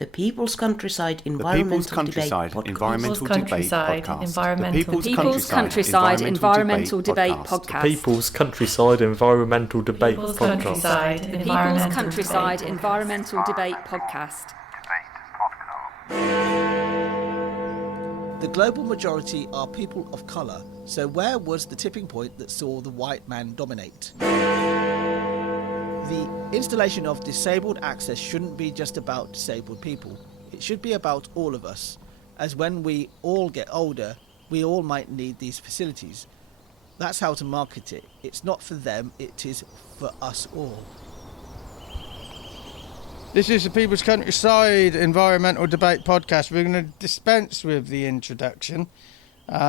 The People's Countryside The Environmental People's Countryside Debate Environmental Debate Podcast. The People's Countryside Environmental Debate Podcast. People's Countryside Environmental Debate Podcast. People's Countryside Environmental Debate Podcast. The global majority are people of colour, so where was the tipping point that saw the white man dominate? The installation of disabled access shouldn't be just about disabled people. It should be about all of us, as when we all get older, we all might need these facilities. That's how to market it. It's not for them, it is for us all. This is the People's Countryside Environmental Debate Podcast. We're going to dispense with the introduction.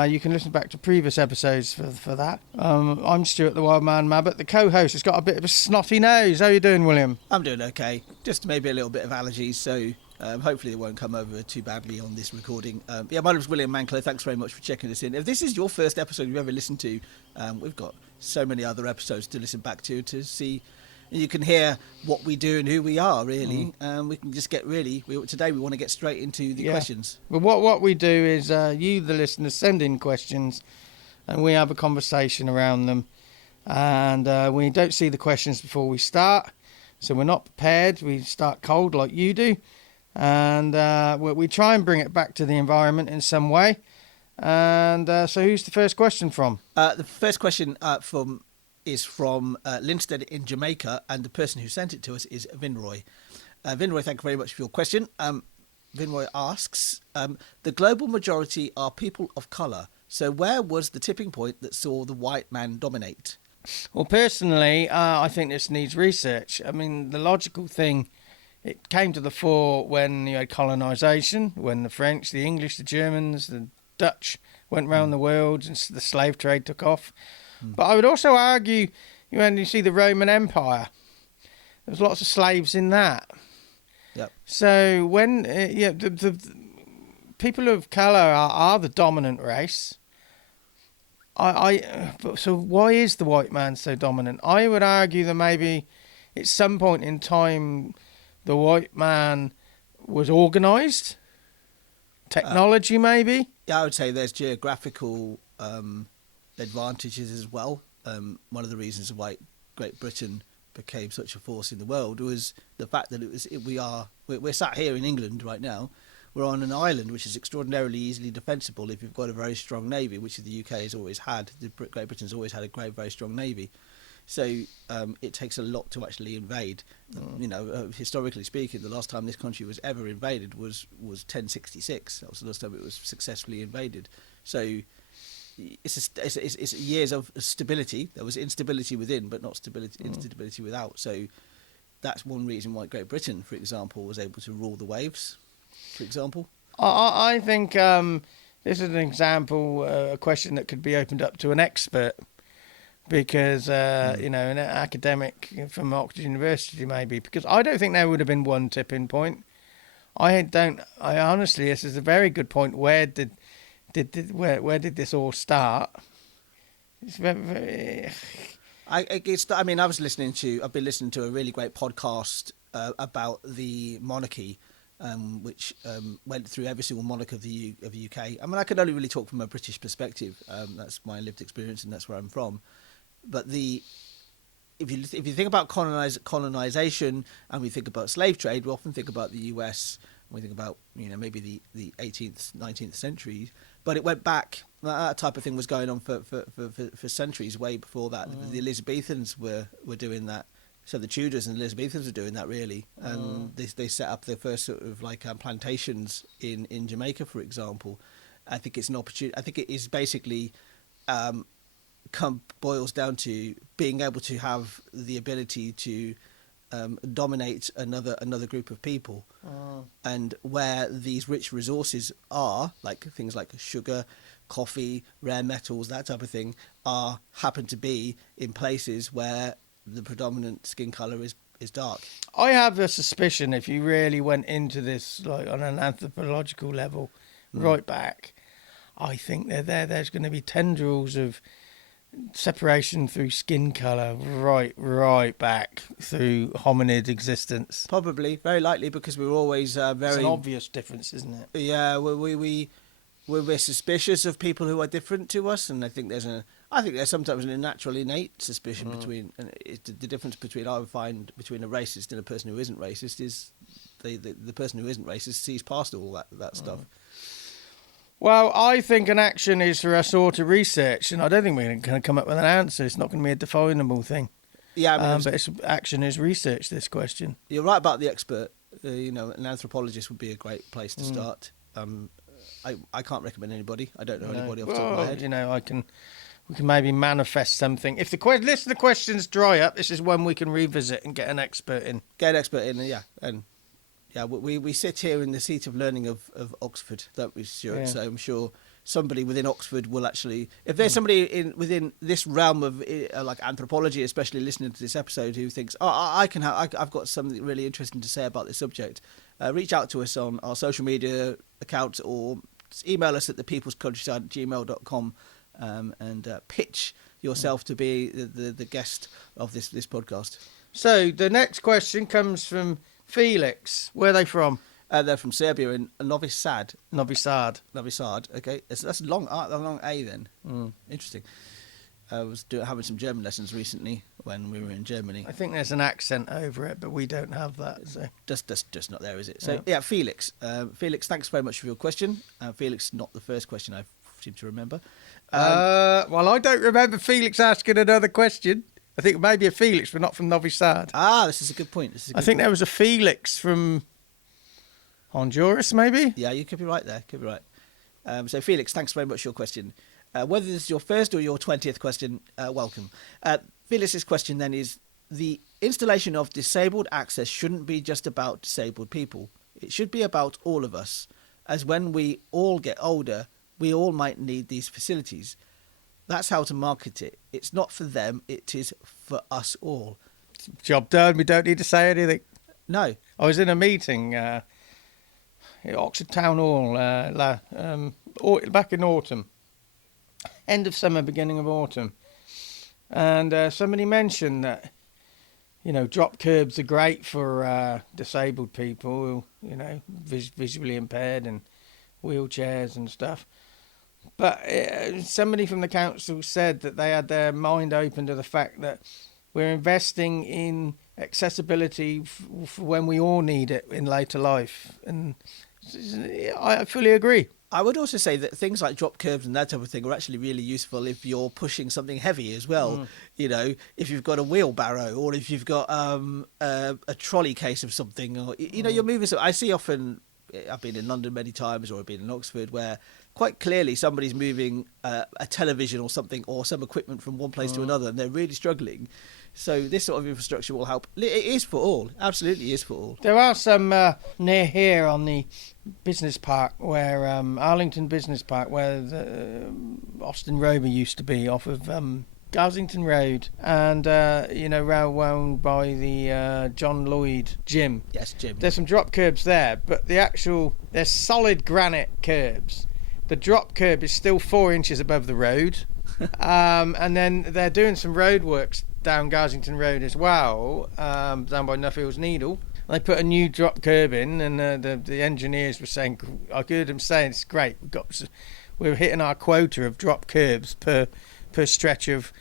You can listen back to previous episodes for that. I'm Stuart, the Wild Man Mabbott. The co-host has got a bit of a snotty nose. How are you doing, William? I'm doing okay. Just maybe a little bit of allergies, so hopefully it won't come over too badly on this recording. My name's William Mankler. Thanks very much for checking us in. If this is your first episode you've ever listened to, we've got so many other episodes to listen back to see. You can hear what we do and who we are, really. We can just get today we want to get straight into the questions. Well, what we do is you, the listeners, send in questions and we have a conversation around them. And we don't see the questions before we start. So we're not prepared. We start cold like you do. And we try and bring it back to the environment in some way. And so who's the first question from? The first question is from Linstead in Jamaica, and the person who sent it to us is Vinroy. Vinroy, thank you very much for your question. Vinroy asks, the global majority are people of colour, so where was the tipping point that saw the white man dominate? Well, personally, I think this needs research. I mean, the logical thing, it came to the fore when you had colonisation, when the French, the English, the Germans, the Dutch went round the world and the slave trade took off. But I would also argue, when you see the Roman Empire, there was lots of slaves in that. Yep. So when the people of colour are the dominant race, so why is the white man so dominant? I would argue that maybe at some point in time the white man was organised, technology maybe. Yeah, I would say there's geographical advantages as well. One of the reasons why Great Britain became such a force in the world was the fact that we're sat here in England right now. We're on an island which is extraordinarily easily defensible if you've got a very strong navy, which the UK has always had. Great Britain's always had a very strong navy. So it takes a lot to actually invade. Historically speaking, the last time this country was ever invaded was 1066. That was the last time it was successfully invaded. So it's years of stability. There was instability within, but not instability without. So that's one reason why Great Britain, for example, was able to rule the waves, for example. I think this is an example, a question that could be opened up to an expert, because, an academic from Oxford University maybe, because I don't think there would have been one tipping point. I honestly, this is a very good point. Where did this all start? It's I've been listening to a really great podcast about the monarchy, which went through every single monarch of the UK. I mean, I can only really talk from a British perspective. That's my lived experience, and that's where I'm from. But if you think about colonization and we think about slave trade, we often think about the US. We think about maybe the 18th, 19th century, but it went back. That type of thing was going on for centuries, way before that. The Elizabethans were doing that. So the Tudors and Elizabethans were doing that really, and they set up their first sort of plantations in Jamaica, for example. I think it's an opportunity. I think it is basically boils down to being able to have the ability to dominate another group of people, and where these rich resources are, like things like sugar, coffee, rare metals, that type of thing, happen to be in places where the predominant skin colour is dark. I have a suspicion, if you really went into this on an anthropological level, right back, I think there's going to be tendrils of separation through skin colour, right back through hominid existence. Probably, very likely, because we're always It's very an obvious difference, isn't it? Yeah, we're suspicious of people who are different to us, and I think there's sometimes a natural innate suspicion between, and the difference between I would find between a racist and a person who isn't racist is the person who isn't racist sees past all that stuff. Well, I think an action is for us all to research, and I don't think we're going to come up with an answer. It's not going to be a definable thing. Yeah, I mean, but action is research this question. You're right about the expert. An anthropologist would be a great place to start. I can't recommend anybody. I don't know anybody off the top of my head. We can maybe manifest something. If the list of the questions dry up, this is when we can revisit and get an expert in. We sit here in the seat of learning of Oxford, don't we, Stuart? Yeah. So I'm sure somebody within Oxford will actually, if there's somebody within this realm of like anthropology, especially listening to this episode, who thinks, I've got something really interesting to say about this subject, reach out to us on our social media accounts or email us at thepeoplescountryside@gmail.com and pitch yourself to be the guest of this podcast. So the next question comes from Felix. Where are they from? They're from Serbia in Novi Sad. Novi Sad. Okay, that's a long A then. Interesting. I was having some German lessons recently when we were in Germany. I think there's an accent over it, but we don't have that. So just not there, is it? So yeah, Felix. Felix, thanks very much for your question. Felix, not the first question I seem to remember. Well, I don't remember Felix asking another question. I think maybe a Felix, but not from Novi Sad. This is a good point. I think there was a Felix from Honduras, maybe? Yeah, you could be right there. Could be right. So, Felix, thanks very much for your question. Whether this is your first or your 20th question, welcome. Felix's question then is, the installation of disabled access shouldn't be just about disabled people. It should be about all of us, as when we all get older, we all might need these facilities. That's how to market it. It's not for them, it is for us all. Job done. We don't need to say anything. No. I was in a meeting at Oxford Town Hall back in autumn. End of summer, beginning of autumn. And somebody mentioned that, drop curbs are great for disabled people, visually impaired and wheelchairs and stuff. But somebody from the council said that they had their mind open to the fact that we're investing in accessibility for when we all need it in later life. And I fully agree. I would also say that things like drop curbs and that type of thing are actually really useful if you're pushing something heavy as well. If you've got a wheelbarrow or if you've got a trolley case of something, or you're moving. So I see often, I've been in London many times, or I've been in Oxford, where quite clearly somebody's moving a television or something or some equipment from one place to another, and they're really struggling. So this sort of infrastructure will help. It is for all. Absolutely is for all. There are some near here on the business park, where Arlington Business Park, where the Austin Rover used to be, off of Garsington Road, and round by the John Lloyd gym. Yes, gym. There's some drop curbs there, but they're solid granite curbs. The drop curb is still 4 inches above the road. And then they're doing some road works down Garsington Road as well, down by Nuffields Needle. They put a new drop curb in, and the engineers were saying, I heard them saying, it's great. We're hitting our quota of drop curbs per stretch of.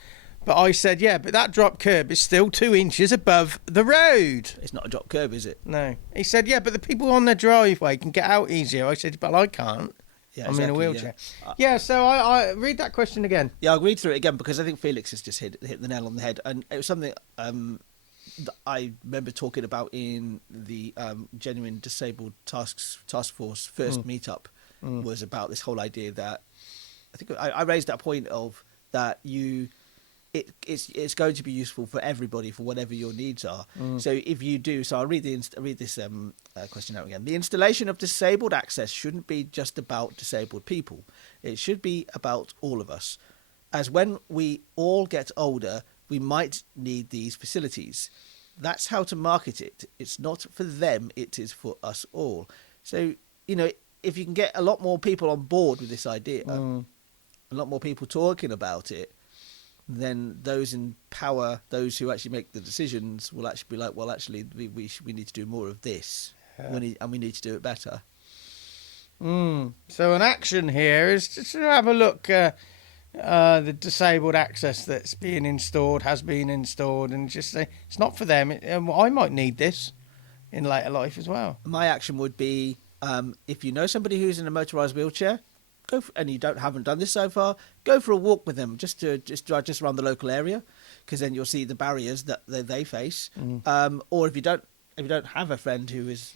But I said, yeah, but that drop curb is still 2 inches above the road. It's not a drop curb, is it? No. He said, yeah, but the people on the driveway can get out easier. I said, but I can't. Yeah, I'm in a wheelchair. So I read that question again. Yeah, I'll read through it again because I think Felix has just hit the nail on the head. And it was something that I remember talking about in the Genuine Disabled Task Force first meetup, was about this whole idea that I think I raised that point of that it's going to be useful for everybody for whatever your needs are. So if you do, so I'll read this question out again. The installation of disabled access shouldn't be just about disabled people. It should be about all of us. As when we all get older, we might need these facilities. That's how to market it. It's not for them, it is for us all. So, if you can get a lot more people on board with this idea, a lot more people talking about it, then those in power, those who actually make the decisions, will actually be like, well, actually, we need to do more of this, and we need to do it better. So an action here is just to have a look the disabled access that's has been installed, and just say it's not for them. I might need this in later life as well. My action would be, if you know somebody who's in a motorised wheelchair, and you haven't done this so far, go for a walk with them just around the local area, because then you'll see the barriers that they face. Or if you don't have a friend who is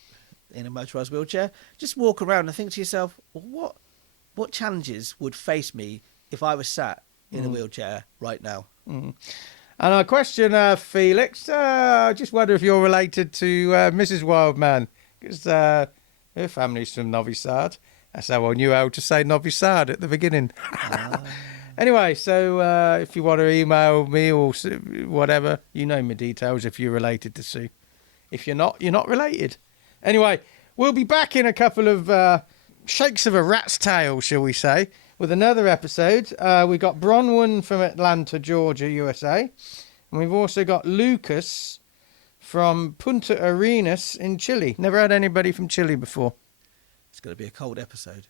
in a motorised wheelchair, just walk around and think to yourself, what challenges would face me if I was sat in a wheelchair right now? And I question Felix. I just wonder if you're related to Mrs. Wildman, because her family's from Novi Sad. That's how I knew how to say Novi Sad at the beginning. Anyway, so if you want to email me or whatever, you know my details if you're related to Sue. If you're not related. Anyway, we'll be back in a couple of shakes of a rat's tail, shall we say, with another episode. We've got Bronwyn from Atlanta, Georgia, USA. And we've also got Lucas from Punta Arenas in Chile. Never had anybody from Chile before. It's going to be a cold episode.